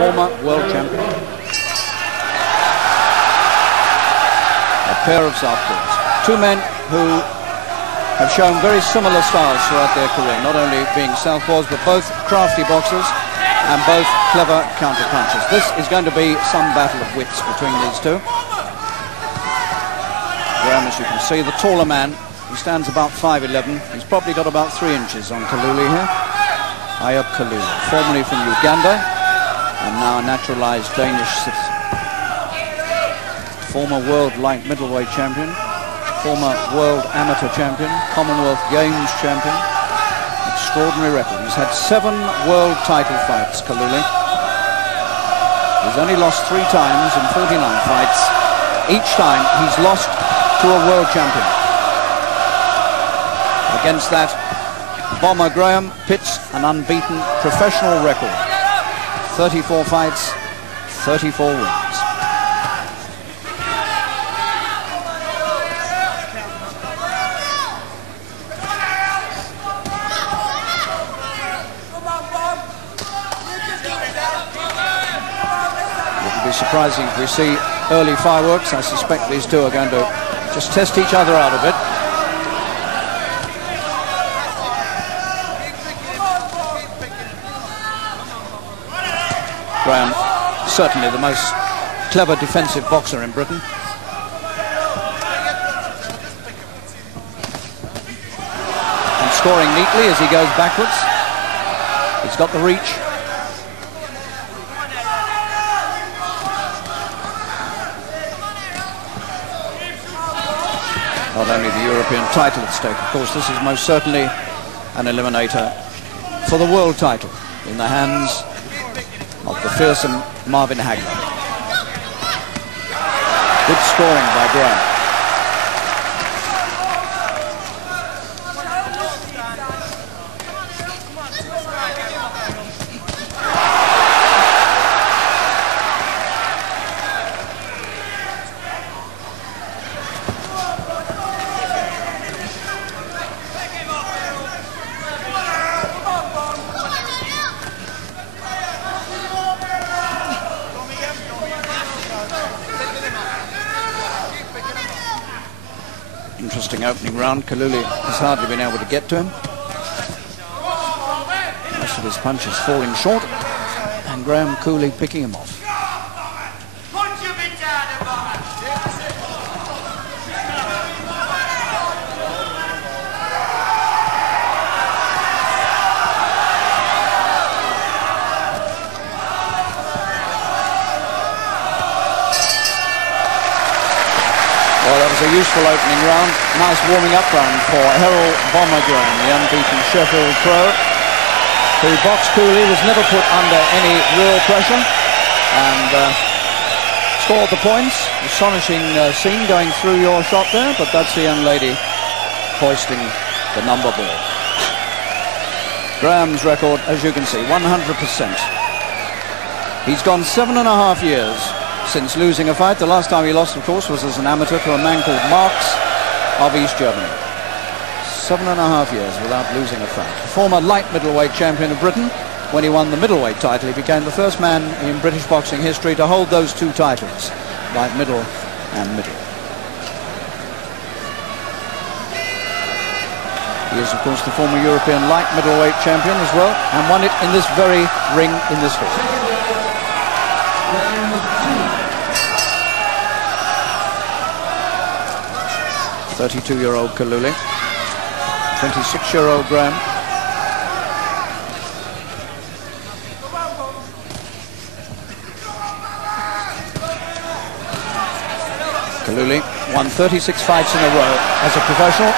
former world champion. A pair of southpaws. Two men who have shown very similar styles throughout their career, not only being southpaws, but both crafty boxers and both clever counter-punchers. This is going to be some battle of wits between these two. Graham, as you can see, the taller man, he stands about 5'11". He's probably got about 3 inches on Kalule here. Ayub Kalule, formerly from Uganda and now a naturalized Danish citizen. Former world light middleweight champion, former world amateur champion, Commonwealth Games champion. Extraordinary record. He's had 7 world title fights, Kalule. He's only lost 3 times in 49 fights. Each time he's lost to a world champion. Against that, Bomber Graham pits an unbeaten professional record. 34 fights, 34 wins. It would be surprising if we see early fireworks. I suspect these two are going to just test each other out a bit. Graham, certainly the most clever defensive boxer in Britain. And scoring neatly as he goes backwards. He's got the reach. Not only the European title at stake, of course, this is most certainly an eliminator for the world title in the hands of the fearsome Marvin Hagler. Good scoring by Graham. Interesting opening round. Kalule has hardly been able to get to him. Most of his punches falling short, and Graham coolly picking him off. Well, that was a useful opening round. Nice warming up round for Herol Graham, the unbeaten Sheffield pro, who boxed coolly, was never put under any real pressure, and scored the points. Astonishing scene going through your shot there, but that's the young lady hoisting the number ball. Graham's record, as you can see, 100%. He's gone 7.5 years since losing a fight. The last time he lost, of course, was as an amateur to a man called Marx of East Germany. 7.5 years without losing a fight. Former light middleweight champion of Britain. When he won the middleweight title, he became the first man in British boxing history to hold those 2 titles, light middle and middle. He is, of course, the former European light middleweight champion as well, and won it in this very ring in this hall. 32-year-old Kalule, 26-year-old Graham. Kalule won 36 fights in a row as a professional.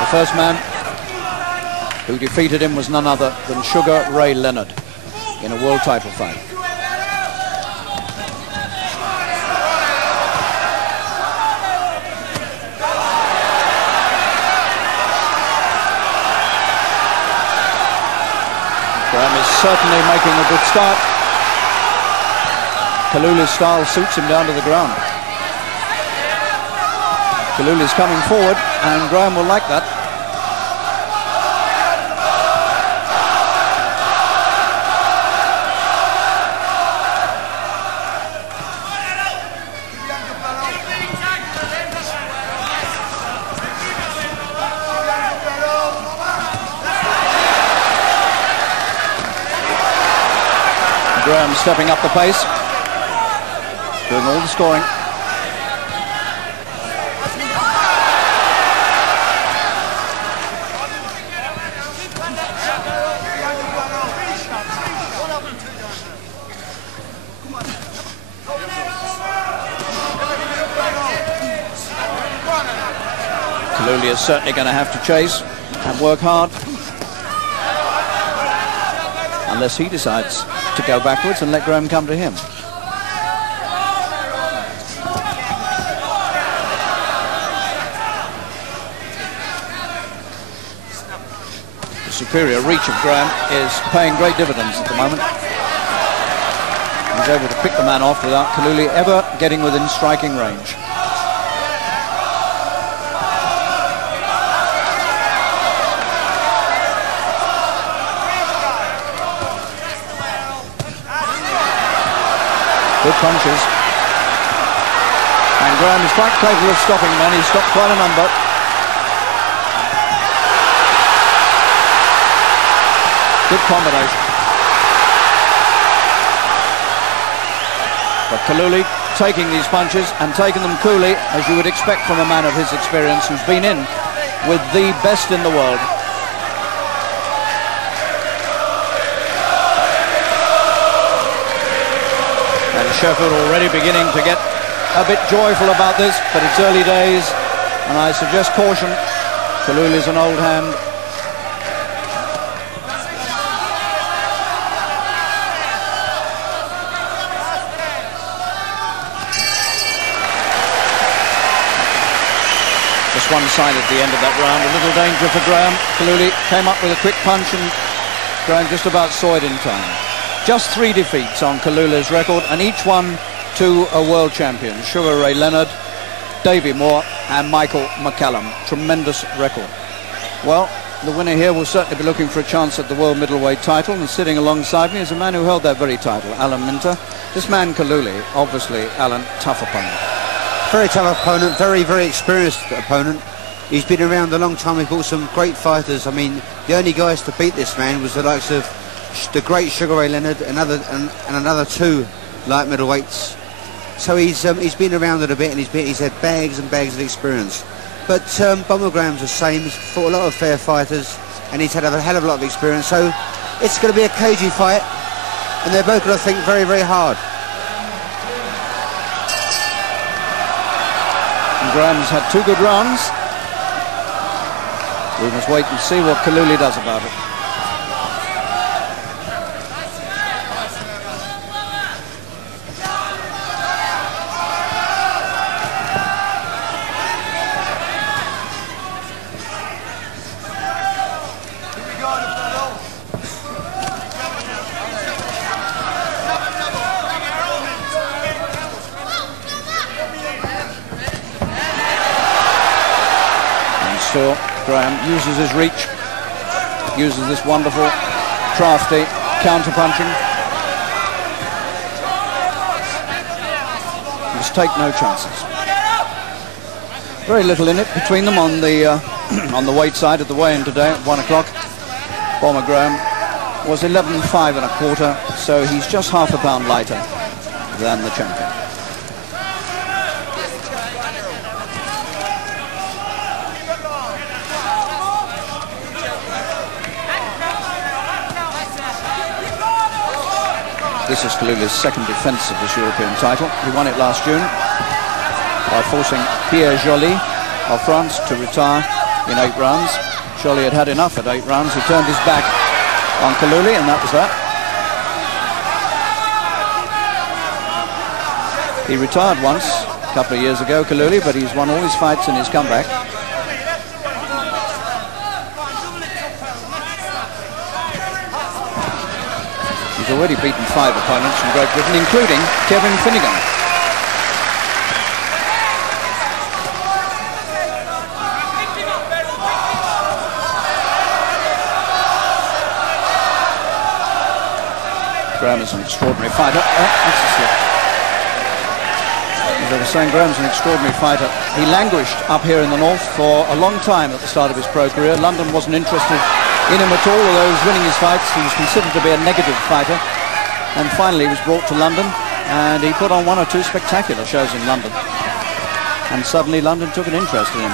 The first man who defeated him was none other than Sugar Ray Leonard in a world title fight. Graham is certainly making a good start. Kalule's style suits him down to the ground. Kalule's coming forward, and Graham will like that. Graham stepping up the pace, doing all the scoring. Kalule is certainly going to have to chase and work hard, unless he decides to go backwards and let Graham come to him. The superior reach of Graham is paying great dividends at the moment. He's able to pick the man off without Kalule ever getting within striking range. Good punches. And Graham is quite capable of stopping men. He's stopped quite a number. Good combination. But Kalule taking these punches and taking them coolly, as you would expect from a man of his experience who's been in with the best in the world. Sheffield already beginning to get a bit joyful about this, but it's early days, and I suggest caution. Kalule is an old hand. Just one side at the end of that round, a little danger for Graham. Kalule came up with a quick punch and Graham just about saw it in time. Just 3 defeats on Kalule's record, and each one to a world champion. Sugar Ray Leonard, Davey Moore and Michael McCallum. Tremendous record. Well, the winner here will certainly be looking for a chance at the world middleweight title, and sitting alongside me is a man who held that very title, Alan Minter. This man Kalule, obviously, Alan, tough opponent. Very tough opponent, very, very experienced opponent. He's been around a long time. He's fought some great fighters. I mean, the only guys to beat this man was the likes of the great Sugar Ray Leonard, and another 2 light middleweights. So he's been around it a bit, and he's had bags and bags of experience. But Bomber Graham's the same. He's fought a lot of fair fighters, and he's had a hell of a lot of experience. So it's going to be a cagey fight, and they're both going to think very, very hard. And Graham's had 2 good rounds. We must wait and see what Kalule does about it. So Graham uses his reach, uses this wonderful, crafty counter-punching. Must take no chances. Very little in it between them on the on the weight side at the weigh-in today at 1 o'clock. Bomber Graham was 11.5 1/4, so he's just half a pound lighter than the champion. This is Kalule's second defence of this European title. He won it last June by forcing Pierre Joly of France to retire in 8 rounds. Joly had had enough at 8 rounds. He turned his back on Kalule, and that was that. He retired once, a couple of years ago, Kalule, but he's won all his fights in his comeback. He's already beaten 5 opponents from Great Britain, including Kevin Finnegan. Graham is an extraordinary fighter. That's a slip. As I was saying, Graham's an extraordinary fighter. He languished up here in the north for a long time at the start of his pro career. London wasn't interested in him at all, although he was winning his fights. He was considered to be a negative fighter. And finally he was brought to London, and he put on 1 or 2 spectacular shows in London. And suddenly London took an interest in him.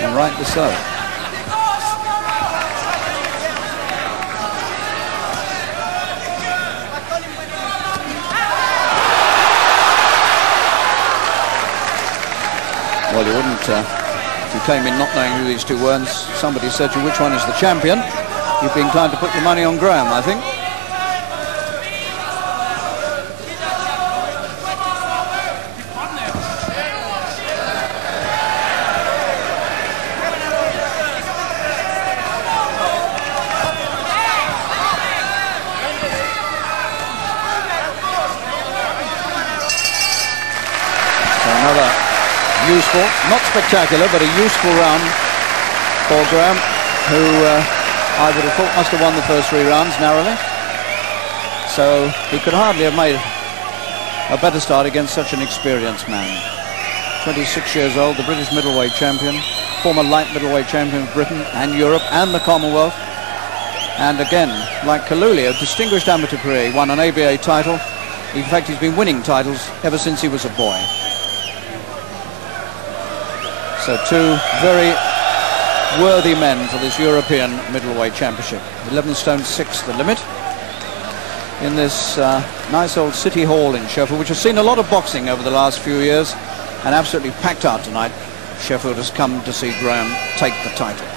And rightly so. Well, you wouldn't, if you came in not knowing who these two were, and somebody said to you, which one is the champion, you'd be inclined to put your money on Graham, I think. Useful, not spectacular, but a useful round for Graham, who I would have thought must have won the first 3 rounds narrowly. So he could hardly have made a better start against such an experienced man. 26 years old, the British middleweight champion, former light middleweight champion of Britain and Europe and the Commonwealth. And again, like Kalule, a distinguished amateur career. He won an ABA title. In fact, he's been winning titles ever since he was a boy. So 2 very worthy men for this European middleweight championship. 11 stone 6 the limit in this nice old City Hall in Sheffield, which has seen a lot of boxing over the last few years, and absolutely packed out tonight. Sheffield has come to see Graham take the title.